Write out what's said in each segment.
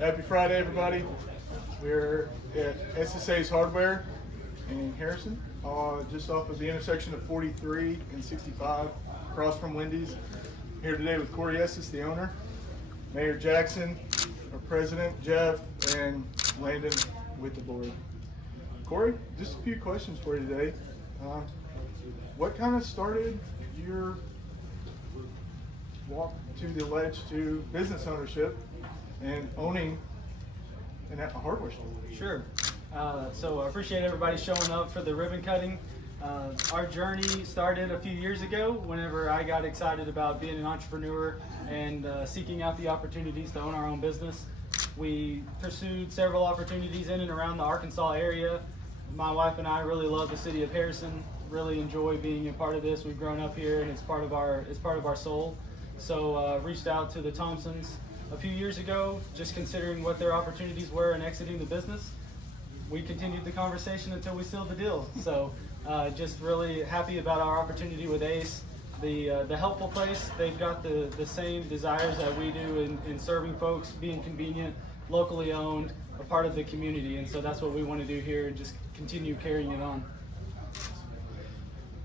Happy Friday, everybody. We're at Estes Hardware in Harrison, just off of the intersection of 43 and 65, across from Wendy's. Here today with Corey Estes, the owner, Mayor Jackson, our president, Jeff, and Landon with the board. Corey, just a few questions for you today. What kind of started your walk to the ledge to business ownership and owning a hardware store? Sure. So I appreciate everybody showing up for the ribbon cutting. Our journey started a few years ago whenever I got excited about being an entrepreneur and seeking out the opportunities to own our own business. We pursued several opportunities in and around the Arkansas area. My wife and I really love the city of Harrison, really enjoy being a part of this. We've grown up here and it's part of our soul. So reached out to the Thompsons a few years ago, just considering what their opportunities were in exiting the business. We continued the conversation until we sealed the deal. So just really happy about our opportunity with Ace. The helpful place, they've got the same desires that we do in serving folks, being convenient, locally owned, a part of the community. And so that's what we want to do here and just continue carrying it on.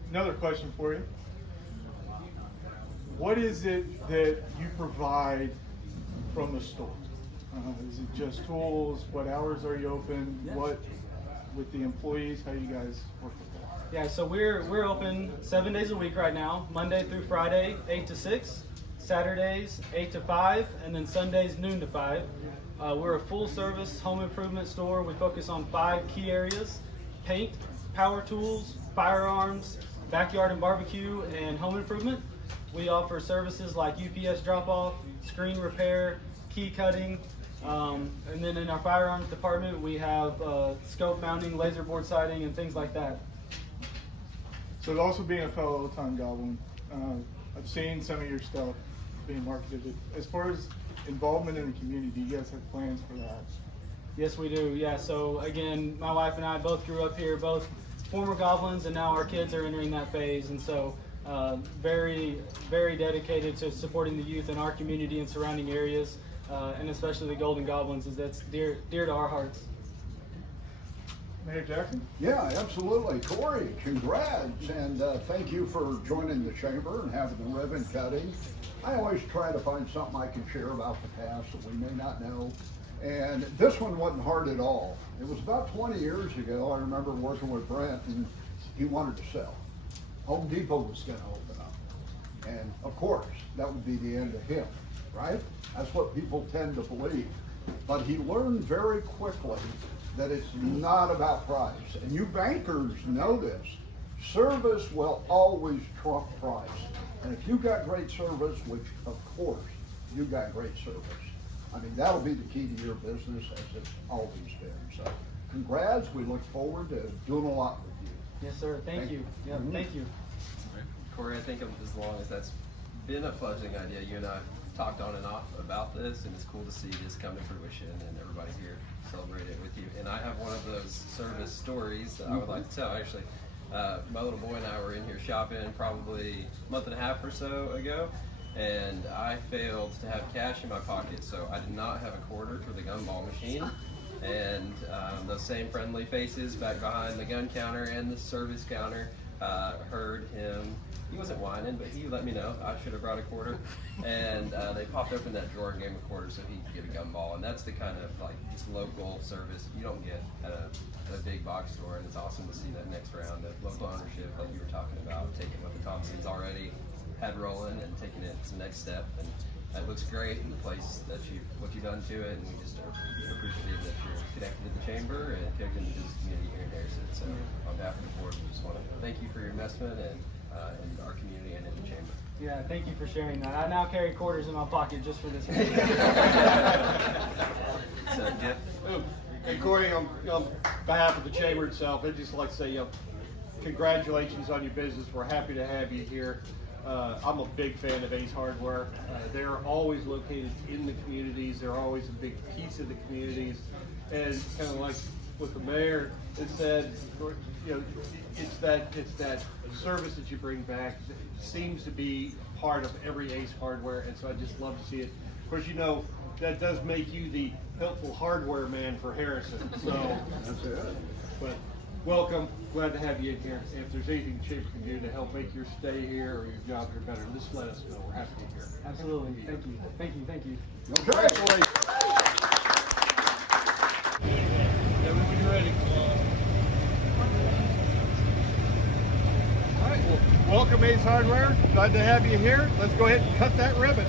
Another question for you. What is it that you provide from the store? Is it just tools? What hours are you open? Yeah. What with the employees? How you guys work with that? Yeah, so we're open 7 days a week right now, Monday through Friday, 8 to 6, Saturdays 8 to 5, and then Sundays noon to 5. We're a full service home improvement store. We focus on 5 key areas: paint, power tools, firearms, backyard and barbecue, and home improvement. We offer services like UPS drop-off, screen repair, key cutting, and then in our firearms department we have scope mounting, laser board sighting, and things like that. So also being a fellow old-time Goblin, I've seen some of your stuff being marketed. As far as involvement in the community, you guys have plans for that? Yes, we do. Yeah, so again, my wife and I both grew up here, both former Goblins, and now our kids are entering that phase, and so very, very dedicated to supporting the youth in our community and surrounding areas, and especially the Golden Goblins, as that's dear to our hearts. Mayor Jackson? Yeah, absolutely. Corey, congrats, and thank you for joining the chamber and having the ribbon cutting. I always try to find something I can share about the past that we may not know, and this one wasn't hard at all. It was about 20 years ago. I remember working with Brent, and he wanted to sell. Home Depot was going to open up, and of course, that would be the end of him, right? That's what people tend to believe. But he learned very quickly that it's not about price. And you bankers know this. Service will always trump price. And if you got great service, which of course you got great service, I mean, that'll be the key to your business, as it's always been. So congrats, we look forward to doing a lot with you. Yes, sir. Thank you. Yeah, thank you. Corey, I think as long as that's been a fledgling idea, you and I talked on and off about this, and it's cool to see this come to fruition and everybody here celebrate it with you. And I have one of those service stories that I would like to tell. Actually, my little boy and I were in here shopping probably a month and a half or so ago, and I failed to have cash in my pocket, so I did not have a quarter for the gumball machine. And those same friendly faces back behind the gun counter and the service counter heard him. He wasn't whining, but he let me know I should have brought a quarter. And they popped open that drawer and gave him a quarter so he could get a gumball. And that's the kind of like just local service you don't get at a big box store. And it's awesome to see that next round of local ownership, like you were talking about, taking what the Thompsons already had rolling and taking it to the next step. And that looks great in the place that what you've done to it, and we just are appreciative that you're connected to the chamber and connected to this community here in Harrison. So on behalf of the board, we just want to thank you for your investment and in our community and in the chamber. Yeah, thank you for sharing that. I now carry quarters in my pocket just for this. So Jeff? Hey Corey, on behalf of the chamber itself, I'd just like to say, congratulations on your business. We're happy to have you here. I'm a big fan of Ace Hardware. They're always located in the communities. They're always a big piece of the communities. And kind of like what the mayor has said, it's that service that you bring back that seems to be part of every Ace Hardware. And so I just love to see it. Of course, that does make you the helpful hardware man for Harrison. So That's it. but welcome, glad to have you in here. If there's anything the chamber can do to help make your stay here or your job here better, just let us know. We're happy to hear. Absolutely. Thank you. Thank you. Thank you. Okay. Everybody ready? All right, well, welcome Ace Hardware. Glad to have you here. Let's go ahead and cut that ribbon.